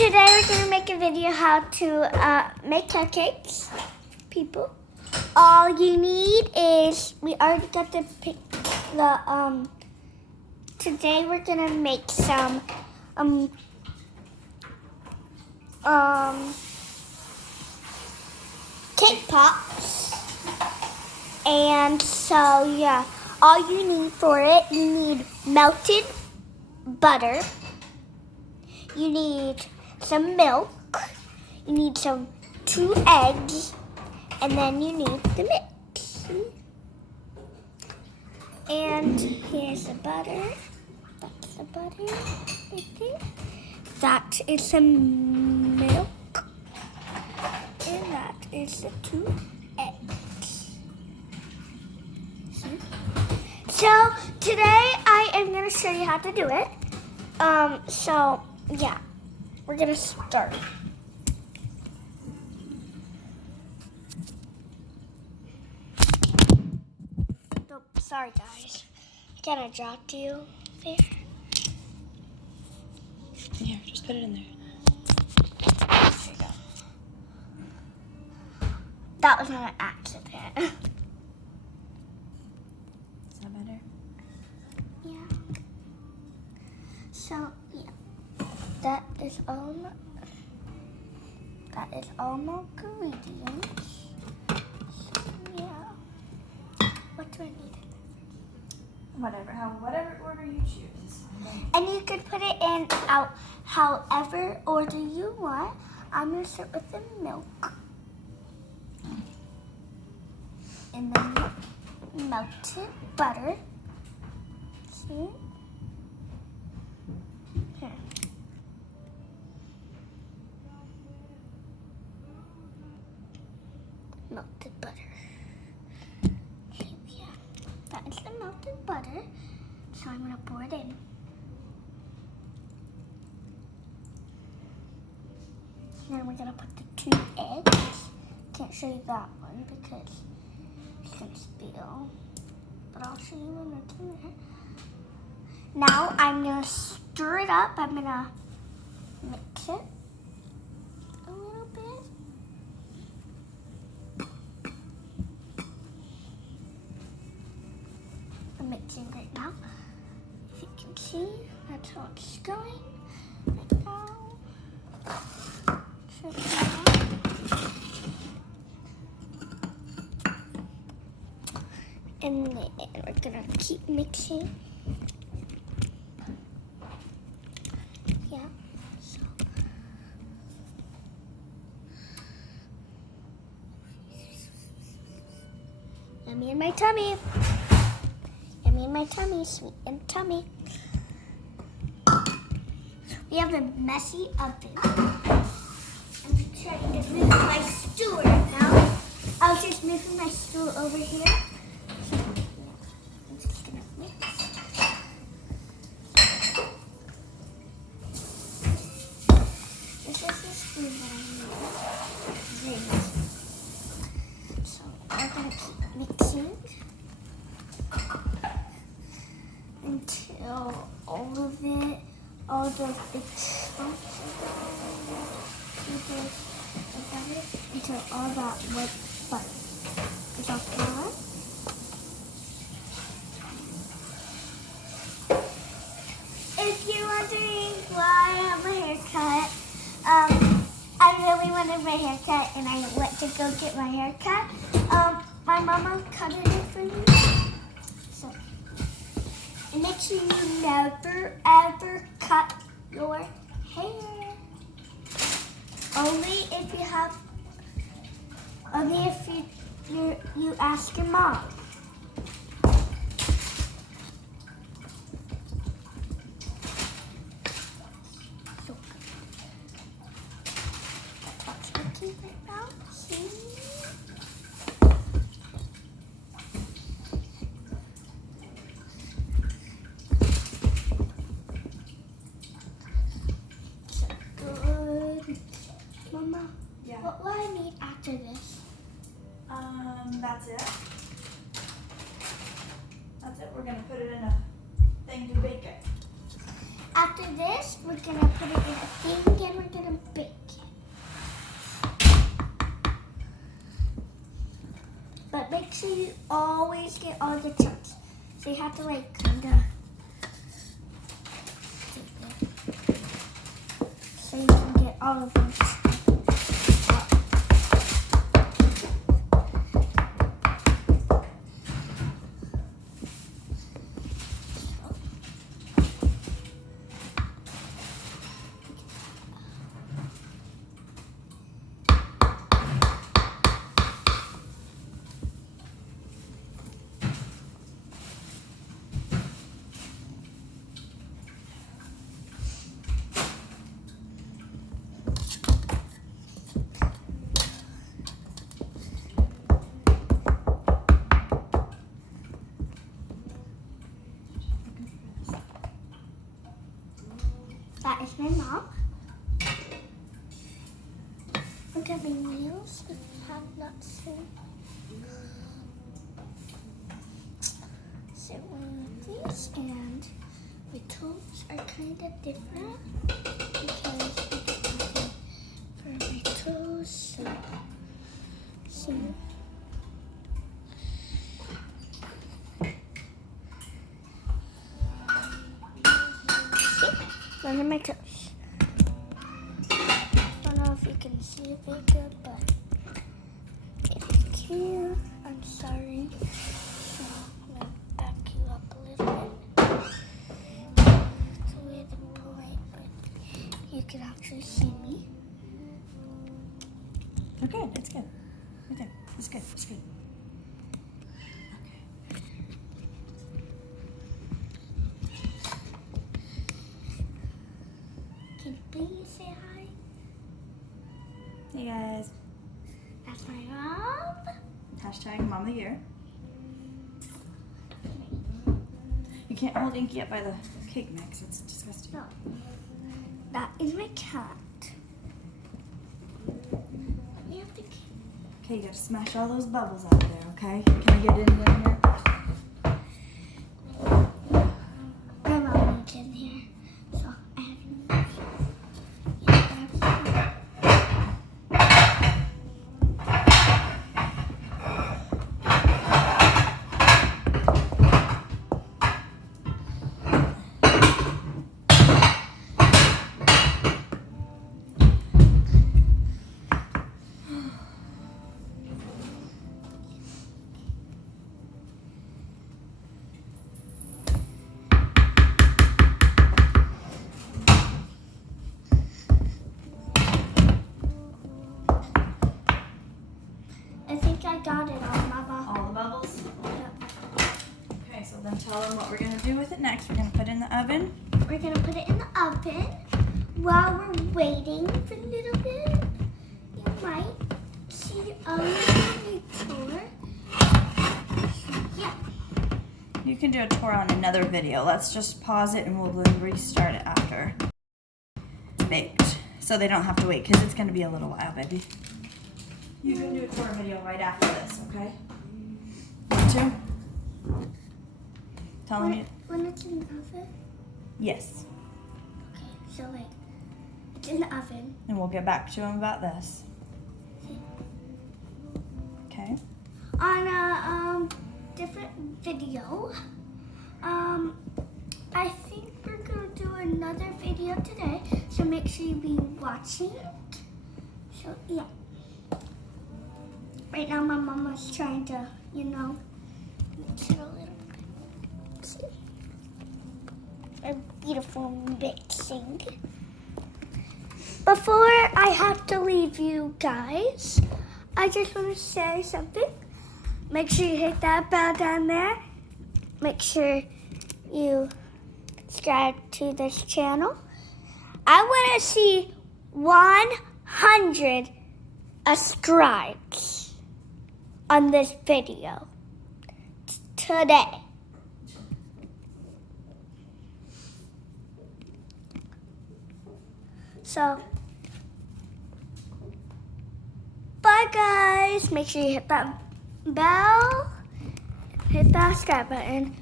Today we're going to make a video how to make cupcakes, people. All you need is, we already got the today we're going to make some, cake pops. And so, yeah, all you need for it, you need melted butter. You need some milk, you need 2 eggs, and then you need the mix. And here's the butter. That's the butter right there. That is some milk. And that is the 2 eggs. See? So today I am going to show you how to do it. So yeah. We're gonna start. Oh, sorry guys. I kind of dropped you there. Here, just put it in there. There you go. That was not an accident. Is that better? Yeah. So, yeah. That is all my ingredients. Yeah. What do I need? Whatever order you choose. And you could put it in out however order you want. I'm gonna start with the milk. And then melted butter. See? Here. Melted butter. Okay, yeah. That is the melted butter. So I'm gonna pour it in. And then we're gonna put the 2 eggs. Can't show you that one because it's gonna spill. But I'll show you when it's in there. Now I'm gonna stir it up. I'm gonna mix it a little bit. I'm mixing right now. If you can see, that's how it's going right now. So and then we're gonna keep mixing. Yeah. So. Yummy in my tummy. Yummy in my tummy. Sweet and tummy. We have a messy oven. I'm trying to move my stool right now. I was just moving my stool over here. So, yeah, I'm just gonna mix. This is the spoon that I need. So we're gonna keep mixing until all those big chunks until all that white butter is all gone. If you're wondering why I have my hair cut, I really wanted my hair cut and I went to go get my hair cut. My mama cut it for me. So, and make sure you never ever cut your hair. Only if you ask your mom. So, that's working right now. See? Mama, Yeah. what will I need after this? That's it. That's it. We're gonna put it in a thing to bake it. After this, we're gonna put it in a thing and we're gonna you always get all the chunks. So you have to like kinda so you can get all of them. That is my mom. Look at my nails if you have not seen. So one of these, and my toes are kind of different because I get nothing for my toes. So, see. One of my toes. Don't know if you can see it very good, but if you can, I'm sorry. So I'm gonna back you up a little bit. It's a way to point, but you can actually see me. You're good. It's good. You're good. It's good. It's good. Can you please say hi? Hey guys. That's my mom. Hashtag Mom of the Year. You can't hold Inky up by the cake mix. It's disgusting. No. That is my cat. Let me have the cake. Okay, you gotta smash all those bubbles out of there, okay? Can I get in here? My mom needs in here. So I have to move. Yeah, that's I think I got it all, Mama. All the bubbles? Yeah. Okay, so then tell them what we're gonna do with it next. We're gonna put it in the oven. We're gonna put it in the oven while we're waiting for a little bit. You might see a little tour. Yeah. You can do a tour on another video. Let's just pause it and we'll restart it after it's baked. So they don't have to wait because it's gonna be a little while, baby. You can do a tour video right after this, okay? Want to? Tell them you. When it's in the oven? Yes. Okay, so like, it's in the oven. And we'll get back to them about this. Okay. On a different video. I think we're gonna do another video today, so make sure you be watching it. So yeah. Right now my mama's trying to, mix it a little bit. See? A beautiful mixing. Before I have to leave you guys, I just want to say something. Make sure you hit that bell down there. Make sure you subscribe to this channel. I want to see 100 subscribes on this video today. So, bye guys. Make sure you hit that bell, hit that subscribe button.